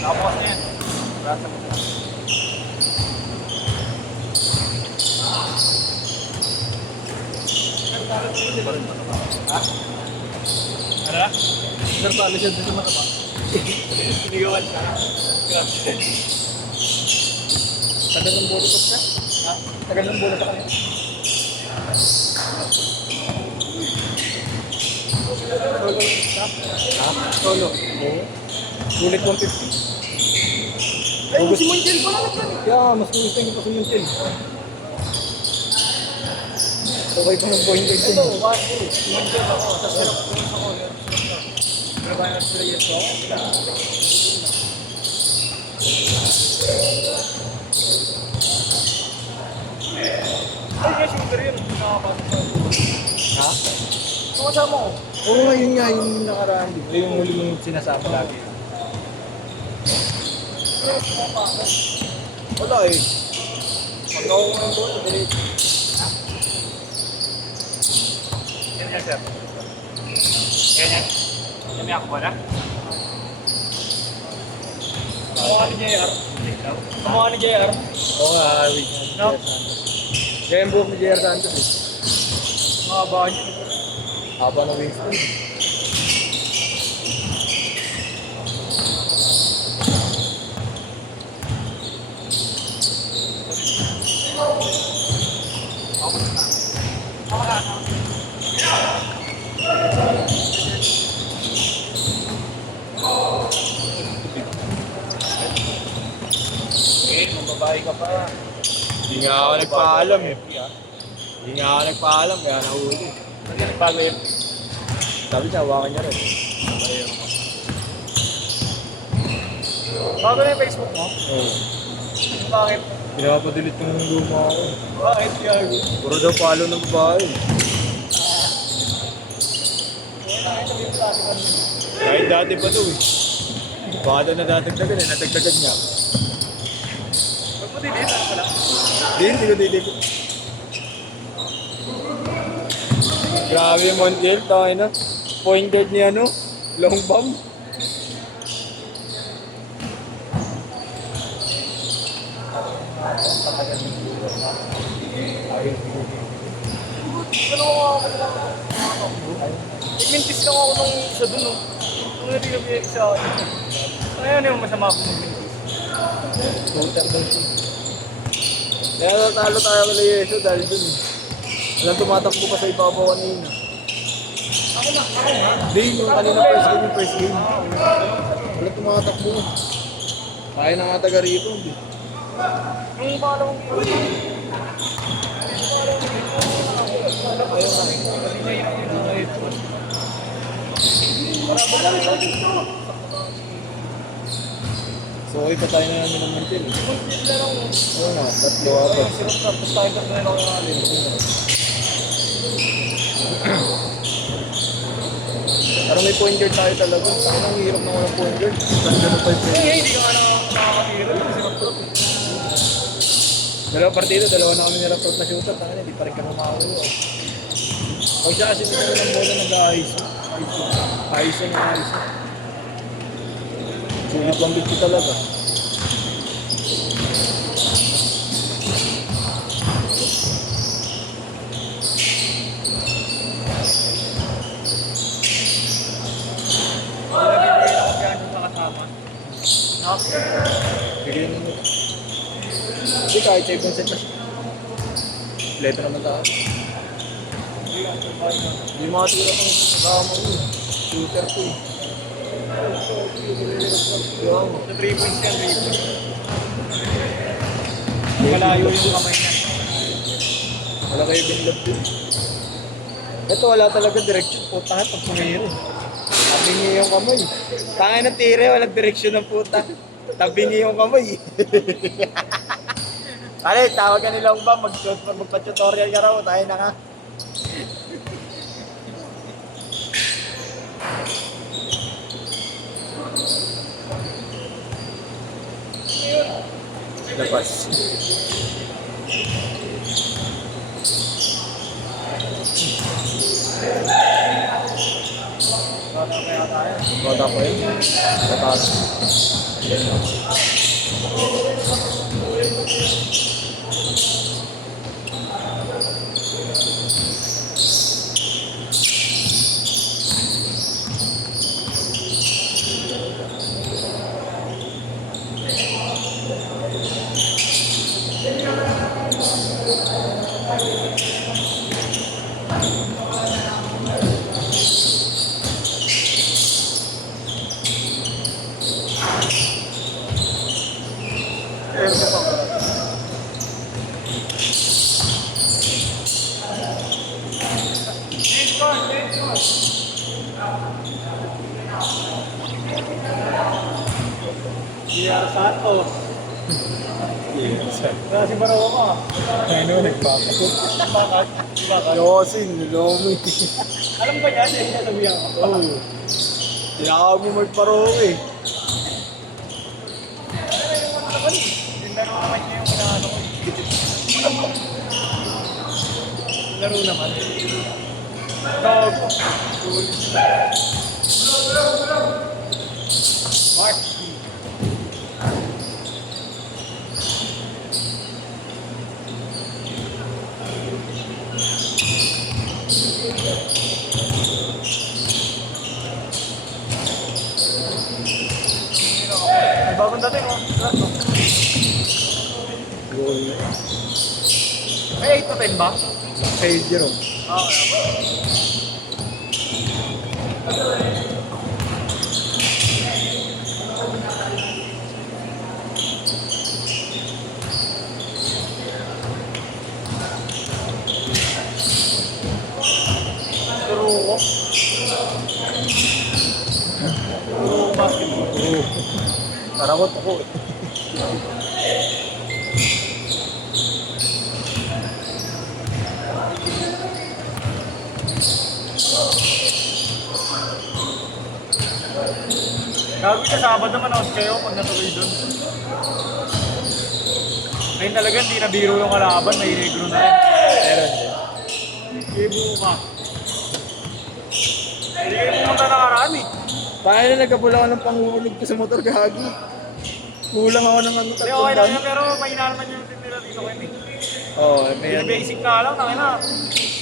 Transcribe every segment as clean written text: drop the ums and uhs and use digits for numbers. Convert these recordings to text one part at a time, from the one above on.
Tapos na yan. Rasa mo. Ha? Ano na? Sir, talo siya dito mataba. Sinigawan siya. Tagal ng bolo ko siya. Ha? Tagal ng bolo sa kanya. Solo. Ha? Solo. Oo. Sulit 150. Ay, si Montiel pala nagkaroon. Kaya mas gusto niyo pa si Montiel. Okay pa ng point guard Ito, yun. 1-2. Si Montiel ako. Tapos sila ako. Pero ba yung players ko? Ay, nga shooter yun. Nakakapasok sa Ha? kasama ko. Oo nga, yun nga yung nakaraan. Ito yung huli mong sinasabi lagi. Wala eh. Pag ako ng bola, diretso. Yan yan, sir. Yan yan. Yan yan ako na. Kamukha ni JR. Kamukha ni JR. Oo nga, wait. No? Kaya yung buhok ni J.R. Santos eh. Mga bahan yun. Haba ng wingspan. Okay, kung babae ka pa. Hindi nga ako nagpaalam eh. Hindi nga ako nagpaalam, kaya nahuli. Ba't ka nagbago yun? Sabi niya, hawakan niya rin. Bago na yung Facebook mo? Oo. Bakit? Pinapadelete yung luma ako. Bakit yan? Puro daw follow ng babae. Kahit dati pa daw eh. Baka daw nadadagdagan eh, nadagdagan niya. Ba't mo din ano pala? Hindi ko delete. Grabe yung Montiel, tayo na. Point guard ni ano, long bomb. Ano ako nagmintis lang ako nung isa dun, no? Nung narinig yung isa. Ano yun yung masama ako magmintis? Shooter daw siya. Kaya natalo tayo kay Yeso dahil dun eh. Walang tumatakbo pa sa ibabaw kanina. Ako na. Hindi, yung kanina first game. Walang tumatakbo. Kaya na nga taga rito. Yung pangalawang So, okay pa tayo na namin ng Montiel. Oo nga, tatlo apat. tapos tayo na lang ako namin. Parang may point guard tayo talaga. Saan ang hirap na walang point guard? Nandiyan pa yung point guard. Hindi ka nga nakakatira. Kasi mag-top. Dalawa partido, dalawa na kami nirapot na shooter. Tanga na, hindi pa rin kami makakuha. Huwag siya kasi nila ng bola nag-aayos. Ayos na ayos. Sulit lang dito talaga. Nabibigay ako dyan sa kasama. Bigyan mo. Hindi kahit sa ibang set na siya. Leto naman tayo. Hindi makatira kang kasama mo. Shooter ko eh. Yung Sa 3 points yan, 3 points. Malayo yung kamay niya. wala kayo binlap din. Ito wala talaga direksyon. Putahan pag pumiro. Tabingi yung kamay. Tangay ng tire, walang direksyon ng puta. Tabingi yung kamay. Pare, tawag ka nilang ba? Magpa-tutorial ka raw. Tayo na nga. Labas. Bata kaya tayo. Bata pa yun. Bata. Diar Santos. Kasi baro ko. Ano, nagpapakot. Bakit? Bakit? Yosin, nilomi. Alam ba yan? Hindi nasabihan ko. Oo. Tinakawag mo magparong eh. Laro naman niya yung ano ko. Laro naman. Dog. Mark. May bagong dating oh. Goal. May 8 to 10 ba? Kay Jerome. Oo, kaya Laro ko. Laro ko basketball. Oo. Tarakot ako eh. Gagawin sa Sabado manood kayo pag natuloy doon. Ngayon talaga hindi na biro yung kalaban, may negro na rin. Meron din. Ibo ka. Hindi kayo pumunta nakaraan eh. Tayo na nagkapula ako ng panghulog ko sa motor gagi. Kulang ako ng ano Hindi, okay lang tatlong yun, pero mahina naman yung team nila dito kayo eh. Oo, may Yung basic na lang, tangina.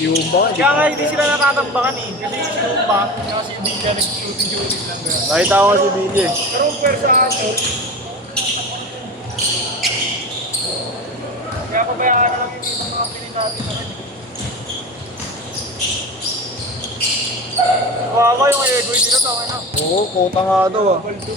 yung ba? Kaya nga hindi sila natatambakan eh. Kasi si Rumba, kaya si Villa nag-shooting lang gano'n. Nakita ko si Billy eh. Pero kung pwersa ako, kaya pabayaan na lang yung ibang mga pinitati na rin. Kawawa yung ego nila, tama na. Oo, kota nga daw ah. Baldo.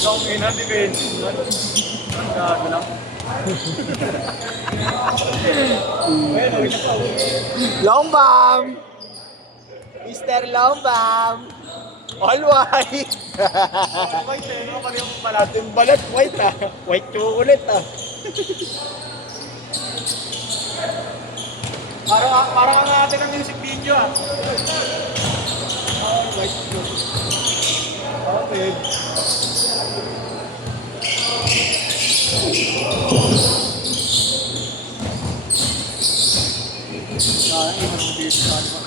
Long in ang defense. Ang gago lang. Well, okay na pa. Long bomb! Mr. Long bomb! All white! White eh, no? Parehong balat. Yung balat white ah. White chocolate ah. Parang ang ate ng music video ah. White chocolate. Okay. Hindi mo naman dito sa ano.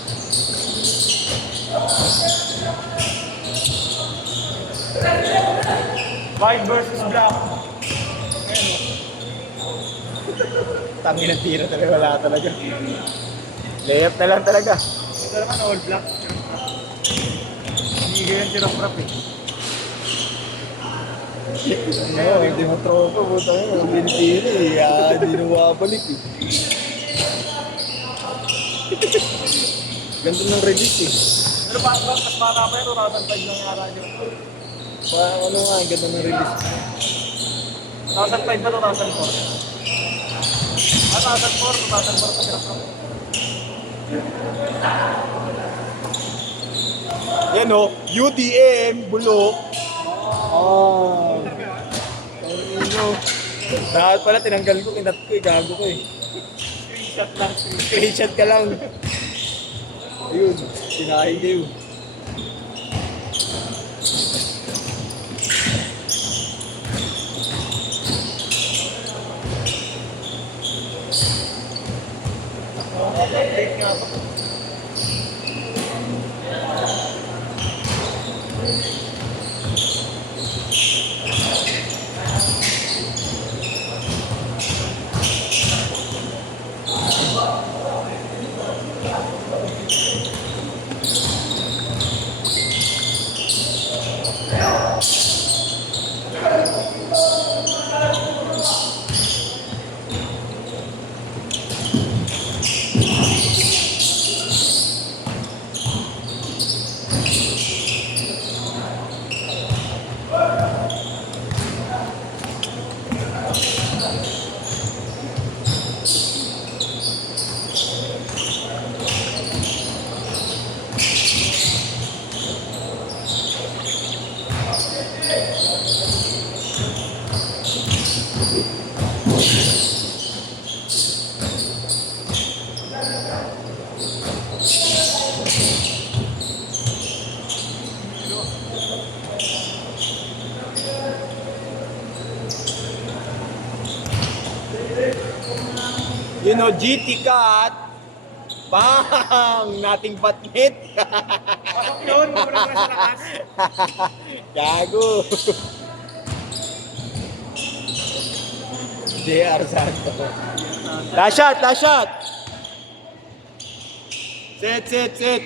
White versus black. Ayun o. Tangin ng tira talaga, wala talaga. Layup na lang talaga. Ito naman all black. Hindi ganyan si Rap eh. Oo, hindi mo tropa, puta yun. Binitira eh. Hindi na mabalik eh. Ganda ng release eh. Pero mas bata pa yun, 2005 lang yata yun. Parang ano nga, ganda ng release. 2005 ba 2004? 2004 pa sila pro. Yan o, UDM, bulok. Oh. Ano? Dapat pala tinanggal ko, kinat ko, gago ko eh. Screenshot lang. Screenshot ka lang. Ayun, sinahin niyo. Update nga ba? You know, GT Cat. Bang! Nating patnit. Pasok yun, mura-mura sa lakas. Gago. JR Santo. Last shot, last shot. Sit, sit, sit.